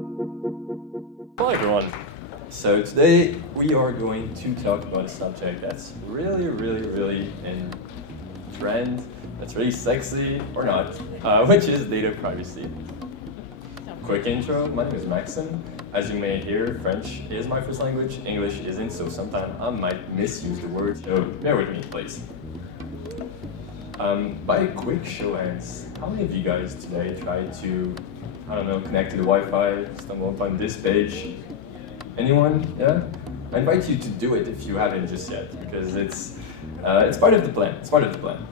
Hello everyone. So today we are going to talk about a subject that's really in trend, that's really sexy or not, which is data privacy. Quick intro, my name is Maxim. As you may hear, French is my first language, English isn't, so sometimes I might misuse the word, so bear with me please. By a quick show of hands, how many of you guys today tried to, connect to the Wi-Fi, stumble upon this page? Anyone? Yeah? I invite you to do it if you haven't just yet, because it's part of the plan. It's part of the plan.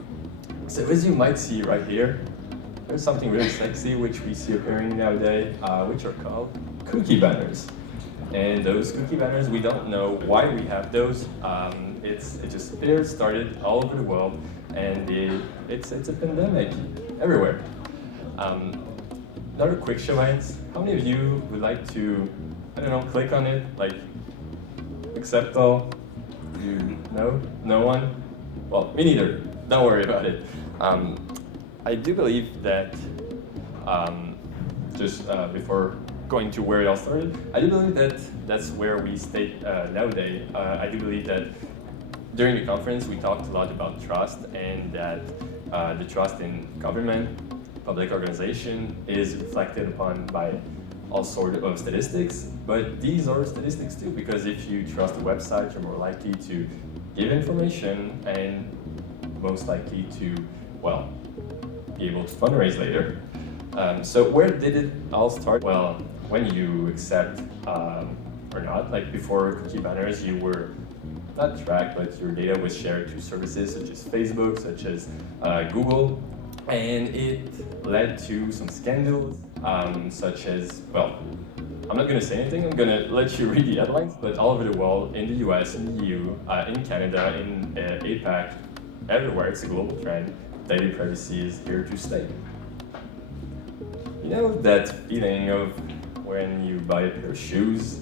So as you might see right here, there's something really sexy which we see appearing nowadays, which are called cookie banners. And those cookie banners, we don't know why we have those. It just started all over the world, and it's a pandemic everywhere. Another quick show of hands. How many of you would like to, click on it, like Axeptio? No one? Well, me neither. Don't worry about it. I do believe that, before going to where it all started, I do believe that that's where we stay nowadays. I do believe that during the conference we talked a lot about trust, and that the trust in government, public organization is reflected upon by all sorts of statistics, but these are statistics too, because if you trust a website, you're more likely to give information and most likely to, be able to fundraise later. So where did it all start? Well, when you accept or not, like before cookie banners, you were not tracked, but your data was shared to services such as Facebook, such as Google, and it led to some scandals, such as, I'm not going to say anything, I'm going to let you read the headlines, but all over the world, in the US, in the EU, in Canada, in APAC, everywhere, it's a global trend, data privacy is here to stay. You know that feeling of when you buy a pair of shoes,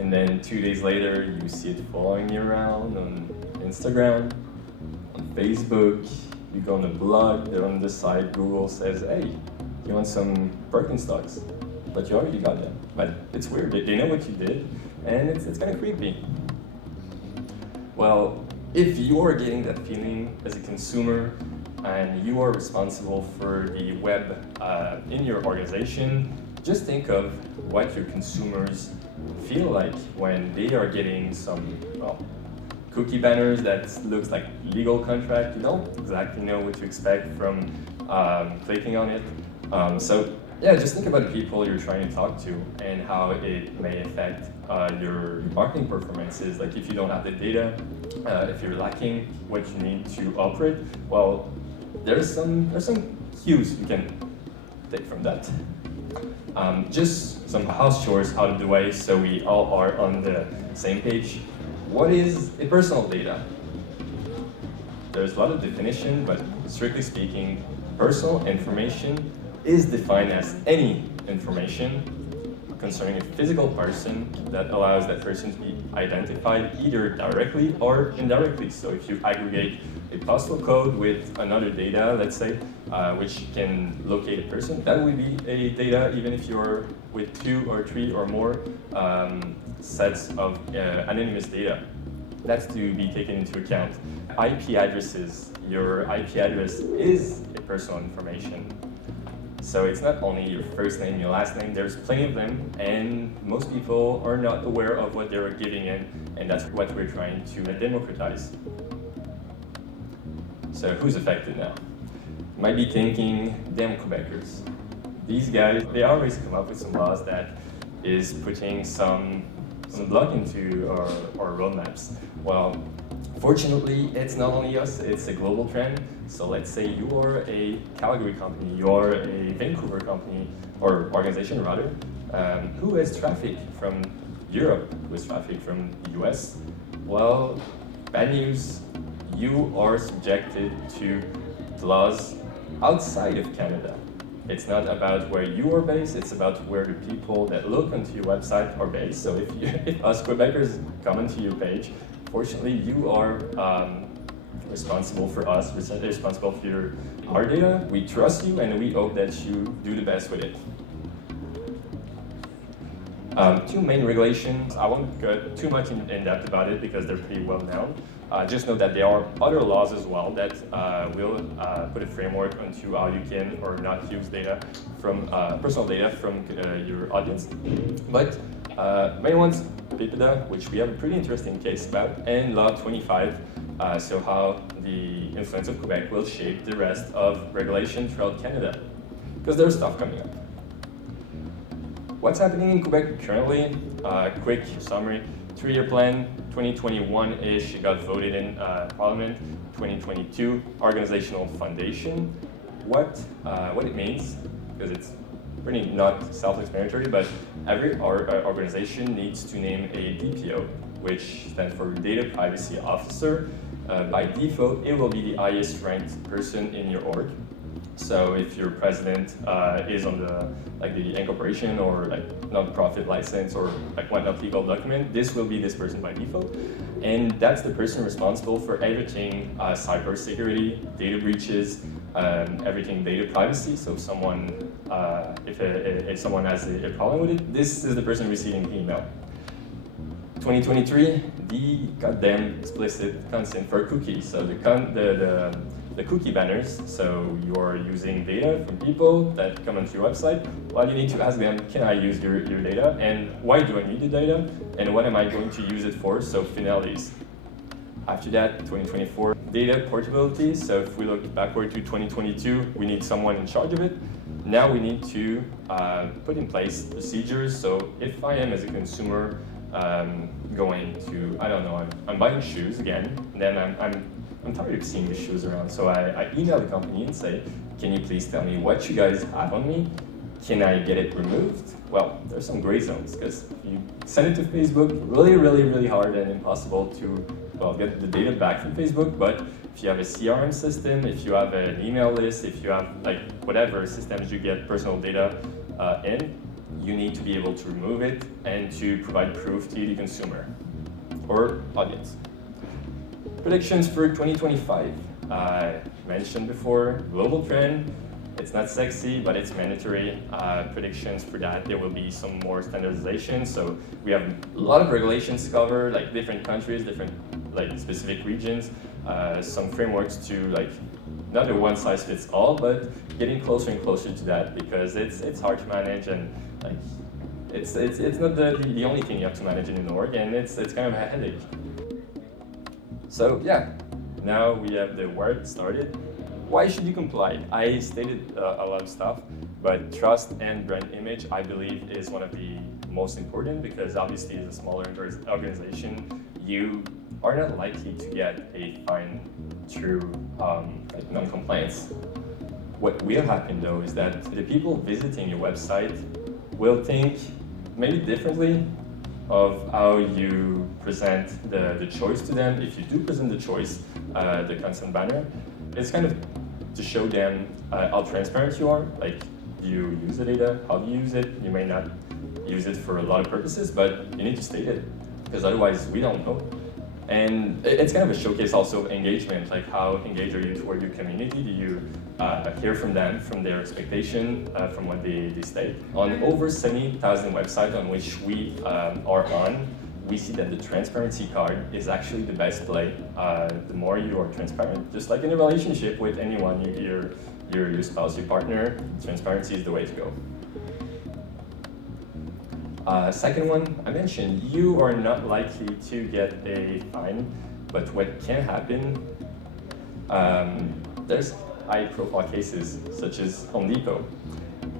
and then 2 days later you see it following you around on Instagram, on Facebook, you go on a blog, they're on the side, Google says, hey, you want some Birkenstocks? But you already got them. But it's weird, they know what you did, and it's kind of creepy. Well, if you're getting that feeling as a consumer, and you are responsible for the web in your organization, just think of what your consumers feel like when they are getting some, cookie banners that looks like legal contract. You don't exactly know what to expect from clicking on it. Just think about the people you're trying to talk to and how it may affect your marketing performances. Like if you don't have the data, if you're lacking what you need to operate, well, there's some cues you can take from that. Just some house chores out of the way so we all are on the same page. What is a personal data? There's a lot of definition, but strictly speaking, personal information is defined as any information concerning a physical person that allows that person to be identified either directly or indirectly. So if you aggregate a postal code with another data, let's say, which can locate a person, that would be a data even if you're with 2 or 3 or more sets of anonymous data. That's to be taken into account. IP addresses, your IP address is a personal information. So it's not only your first name, your last name, there's plenty of them, and most people are not aware of what they're giving in, and that's what we're trying to democratize. So who's affected now? You might be thinking, damn Quebecers. These guys, they always come up with some laws that is putting some block into our roadmaps. Well, fortunately, it's not only us, it's a global trend. So let's say you are a Calgary company, you are a Vancouver company, or organization rather, who has traffic from Europe, who has traffic from the US. Well, bad news, you are subjected to laws outside of Canada. It's not about where you are based, it's about where the people that look onto your website are based. So if us Quebecers come onto your page, fortunately you are responsible for us, responsible for our data. We trust you and we hope that you do the best with it. Two main regulations. I won't go too much in depth about it because they're pretty well known. Just know that there are other laws as well that will put a framework onto how you can or not use data from personal data from your audience. But main ones, PIPEDA, which we have a pretty interesting case about, and Law 25, so how the influence of Quebec will shape the rest of regulation throughout Canada, because there's stuff coming up. What's happening in Quebec currently? Quick summary, 3-year plan, 2021-ish, it got voted in Parliament, 2022, organizational foundation. What it means, because it's pretty not self-explanatory, but every organization needs to name a DPO, which stands for Data Privacy Officer. By default, it will be the highest ranked person in your org. So if your president is on the incorporation or non-profit license or whatnot legal document, this will be this person by default. And that's the person responsible for everything cybersecurity, data breaches, everything data privacy. So someone, if someone has a problem with it, this is the person receiving the email. 2023, the goddamn explicit consent for cookies. So the cookie banners, so you're using data from people that come onto your website. Well, you need to ask them, can I use your data? And why do I need the data? And what am I going to use it for? So finalities. After that, 2024, data portability. So if we look backward to 2022, we need someone in charge of it. Now we need to put in place procedures. So if I am, as a consumer, going to, I don't know, I'm buying shoes again, then I'm tired of seeing the shoes around. So I email the company and say, can you please tell me what you guys have on me? Can I get it removed? Well, there's some gray zones, because you send it to Facebook, really, really, really hard and impossible to, well, get the data back from Facebook. But if you have a CRM system, if you have an email list, if you have whatever systems you get personal data in, you need to be able to remove it and to provide proof to the consumer or audience. Predictions for 2025. I mentioned before, global trend. It's not sexy, but it's mandatory. Predictions for that, there will be some more standardization. So we have a lot of regulations to cover, different countries, different specific regions, some frameworks to not a one size fits all, but getting closer and closer to that, because it's hard to manage, and it's not the only thing you have to manage in an org, and it's kind of a headache. So yeah, now we have the word started. Why should you comply? I stated a lot of stuff, but trust and brand image, I believe, is one of the most important, because obviously as a smaller organization, you are not likely to get a fine through non-compliance. What will happen though is that the people visiting your website will think maybe differently of how you present the choice to them. If you do present the choice, the consent banner, it's kind of to show them how transparent you are, you use the data, how do you use it. You may not use it for a lot of purposes, but you need to state it, because otherwise we don't know. And it's kind of a showcase also of engagement, how engaged are you toward your community? Do you hear from them, from their expectation, from what they state? On over 70,000 websites on which we are on, we see that the transparency card is actually the best play. The more you are transparent, just like in a relationship with anyone, your spouse, your partner, transparency is the way to go. Second one, I mentioned, you are not likely to get a fine, but what can happen, there's high-profile cases such as Home Depot.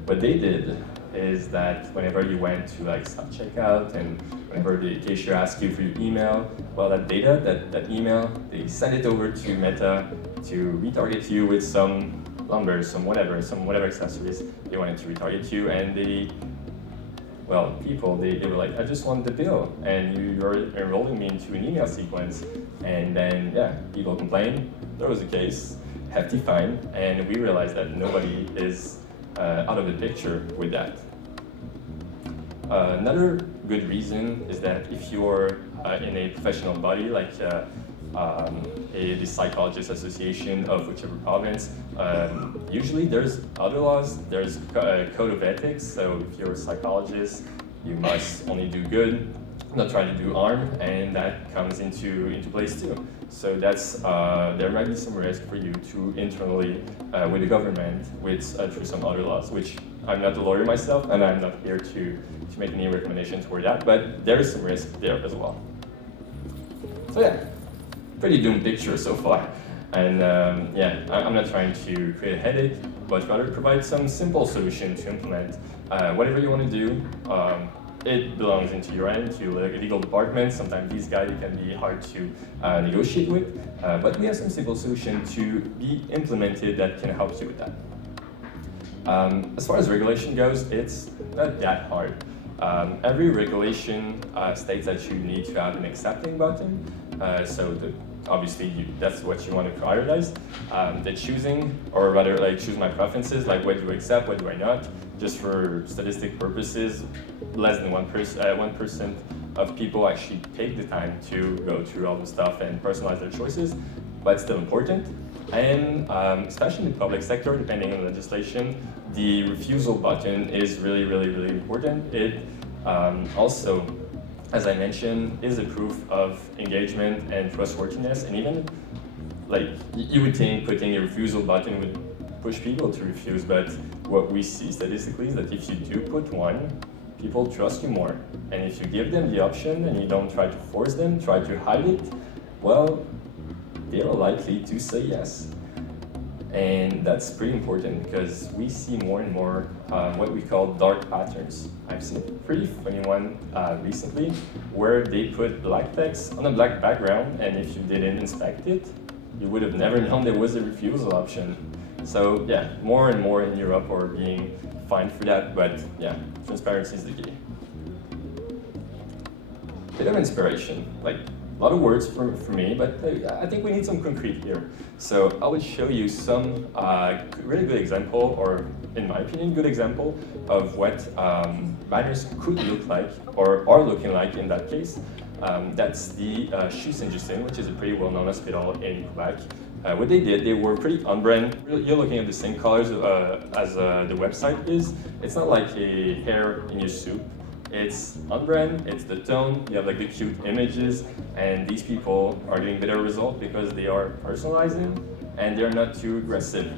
What they did is that whenever you went to self-checkout and whenever the cashier asked you for your email, well, that data, that email, they send it over to Meta to retarget you with some numbers, some whatever accessories they wanted to retarget you, and people, they were like, I just want the bill, and you're enrolling me into an email sequence. And then, people complain, there was a case, hefty fine, and we realized that nobody is out of the picture with that. Another good reason is that if you're in a professional body, the Psychologist Association of whichever province, usually there's other laws, there's a code of ethics. So if you're a psychologist, You must only do good, not try to do harm, and that comes into place too. So that's there might be some risk for you to internally with the government through some other laws, which I'm not a lawyer myself, and I'm not here to make any recommendations for that, but there is some risk there as well. So yeah, pretty doomed picture so far. And yeah, I'm not trying to create a headache, but rather provide some simple solution to implement whatever you want to do. It belongs into your end, to the legal department. Sometimes these guys can be hard to negotiate with, but we have some simple solution to be implemented that can help you with that. As far as regulation goes, it's not that hard. Every regulation states that you need to have an accepting button, obviously that's what you want to prioritize. The choosing, or rather like choose my preferences, like what do I accept, what do I not, just for statistic purposes, less than 1% of people actually take the time to go through all the stuff and personalize their choices, but still important. And especially in the public sector, depending on the legislation, the refusal button is really, really, really important. It also, as I mentioned, is a proof of engagement and trustworthiness. And even, like, you would think putting a refusal button would push people to refuse, but what we see statistically is that if you do put one, people trust you more. And if you give them the option and you don't try to force them, try to hide it, well, they are likely to say yes. And that's pretty important because we see more and more what we call dark patterns. I've seen a pretty funny one recently where they put black text on a black background, and if you didn't inspect it, you would have never known there was a refusal option. So yeah, more and more in Europe are being fined for that, but yeah, transparency is the key. Bit of inspiration, like a lot of words for me, but I think we need some concrete here. So I will show you some really good example, or in my opinion, good example of what banners could look like, or are looking like in that case. That's the CHU Saint-Justine, which is a pretty well-known hospital in Quebec. What they did, they were pretty on-brand. You're looking at the same colors as the website is. It's not like a hair in your soup. It's on-brand, it's the tone, you have like the cute images, and these people are getting better results because they are personalizing and they're not too aggressive,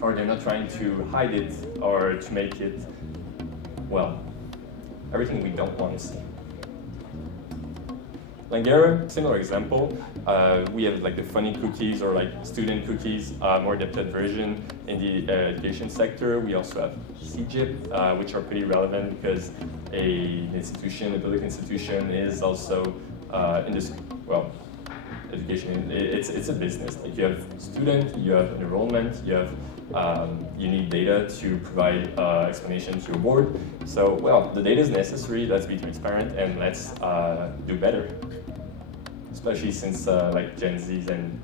or they're not trying to hide it or to make it, well, everything we don't want to see. Langara, similar example. We have like the funny cookies or like student cookies, more adapted version in the education sector. We also have CGIP, which are pretty relevant because a public institution is also in this, well, education, it's a business. Like you have student, you have enrollment, you have you need data to provide explanation to your board. So, well, the data is necessary, let's be transparent, and let's do better. Especially since like Gen Zs and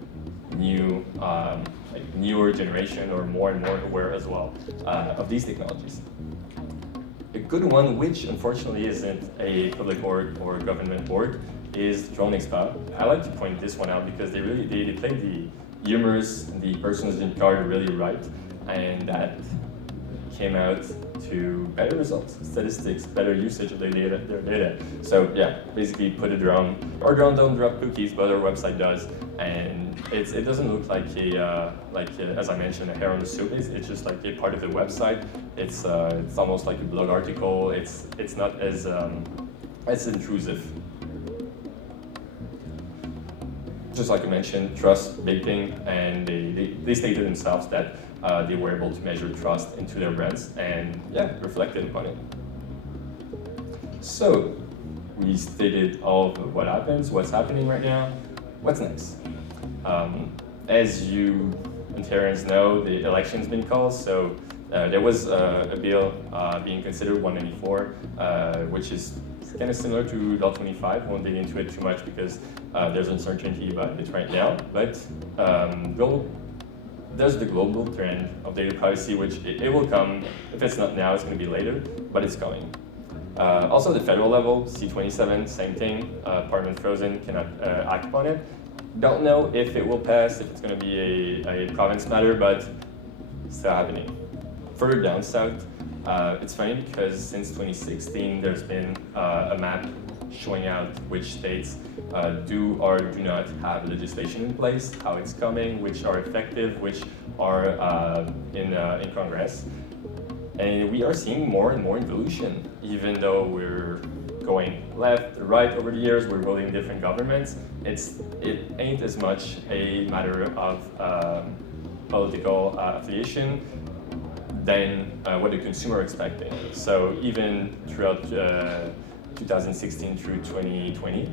newer generation are more and more aware as well of these technologies. A good one, which unfortunately isn't a public org or government org, is Drone Expo. I like to point this one out because they play the humorous, the person's in card really right, and that came out to better results, statistics, better usage of their data. So yeah, basically put a drone. Our drone don't drop cookies, but our website does, and it doesn't look like as I mentioned, a hair on the soup. It's just like a part of the website. It's almost like a blog article. It's not as intrusive. Just like I mentioned, trust, big thing, and they stated themselves that they were able to measure trust into their brands, and yeah, reflected upon it. So, we stated all of what happens, what's happening right now. What's next? As you Ontarians know, the election's been called, so there was a bill being considered, 194, which is kind of similar to Law 25. Won't dig into it too much because there's uncertainty about it right now. But there's the global trend of data privacy, which it will come. If it's not now, it's going to be later, but it's coming. Also, the federal level, C-27, same thing. Parliament frozen, cannot act upon it. Don't know if it will pass, if it's going to be a province matter, but it's still happening. Further down south, It's funny because since 2016, there's been a map showing out which states do or do not have legislation in place, how it's coming, which are effective, which are in Congress. And we are seeing more and more evolution, even though we're going left, right over the years, we're ruling different governments. It ain't as much a matter of political affiliation than what the consumer is expecting. So even throughout 2016 through 2020,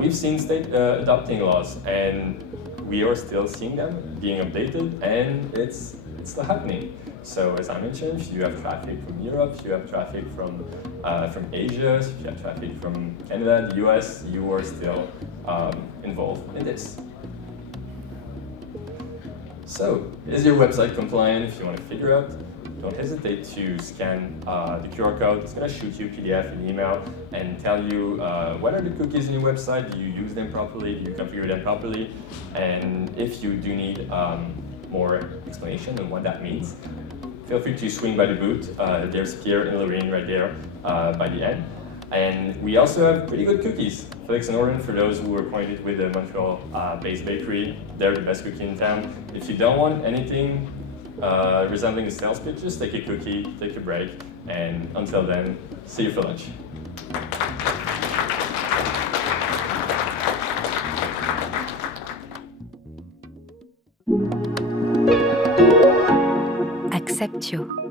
we've seen state adopting laws, and we are still seeing them being updated, and it's still happening. So as I mentioned, if you have traffic from Europe, if you have traffic from Asia, if you have traffic from Canada, the US, you are still involved in this. So, is your website compliant? If you want to figure out, don't hesitate to scan the QR code. It's going to shoot you a PDF and email and tell you what are the cookies in your website, do you use them properly, do you configure them properly, and if you do need more explanation on what that means, feel free to swing by the booth. There's Pierre and Lorraine right there by the end. And we also have pretty good cookies. Felix and Oren, for those who are acquainted with the Montreal-based bakery, they're the best cookie in town. If you don't want anything resembling a sales pitch, just take a cookie, take a break, and until then, see you for lunch. Axeptio.